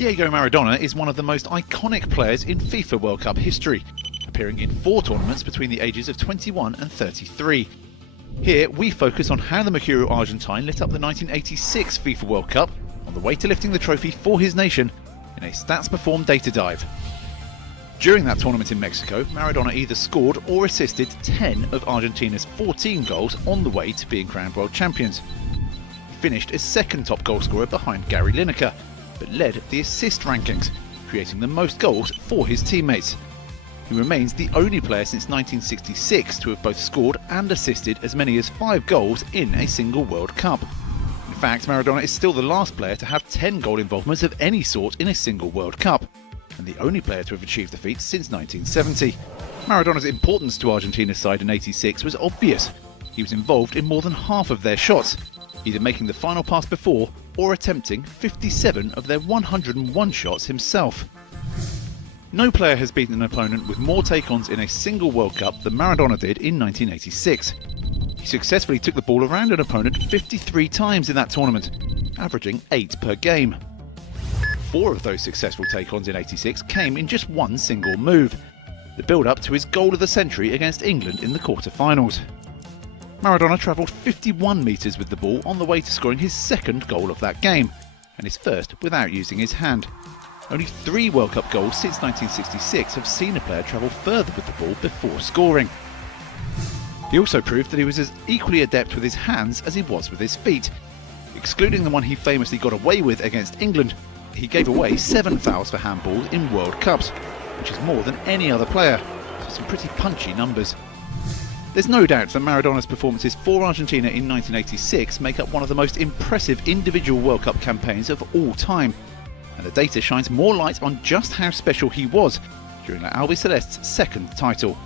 Diego Maradona is one of the most iconic players in FIFA World Cup history, appearing in 4 tournaments between the ages of 21 and 33. Here we focus on how the Mercurial Argentine lit up the 1986 FIFA World Cup on the way to lifting the trophy for his nation in a Stats Perform data dive. During that tournament in Mexico, Maradona either scored or assisted 10 of Argentina's 14 goals on the way to being crowned world champions. He finished as second top goalscorer behind Gary Lineker, but led the assist rankings, creating the most goals for his teammates. He remains the only player since 1966 to have both scored and assisted as many as 5 goals in a single World Cup. In fact, Maradona is still the last player to have 10 goal involvements of any sort in a single World Cup, and the only player to have achieved the feat since 1970. Maradona's importance to Argentina's side in '86 was obvious. He was involved in more than half of their shots, either making the final pass before or attempting 57 of their 101 shots himself. No player has beaten an opponent with more take-ons in a single World Cup than Maradona did in 1986. He successfully took the ball around an opponent 53 times in that tournament, averaging 8 per game. 4 of those successful take-ons in '86 came in just one single move, the build-up to his goal of the century against England in the quarter-finals. Maradona travelled 51 metres with the ball on the way to scoring his second goal of that game, and his first without using his hand. Only 3 World Cup goals since 1966 have seen a player travel further with the ball before scoring. He also proved that he was as equally adept with his hands as he was with his feet. Excluding the one he famously got away with against England, he gave away 7 fouls for handballs in World Cups, which is more than any other player. Some pretty punchy numbers. There's no doubt that Maradona's performances for Argentina in 1986 make up one of the most impressive individual World Cup campaigns of all time, and the data shines more light on just how special he was during La Albiceleste's second title.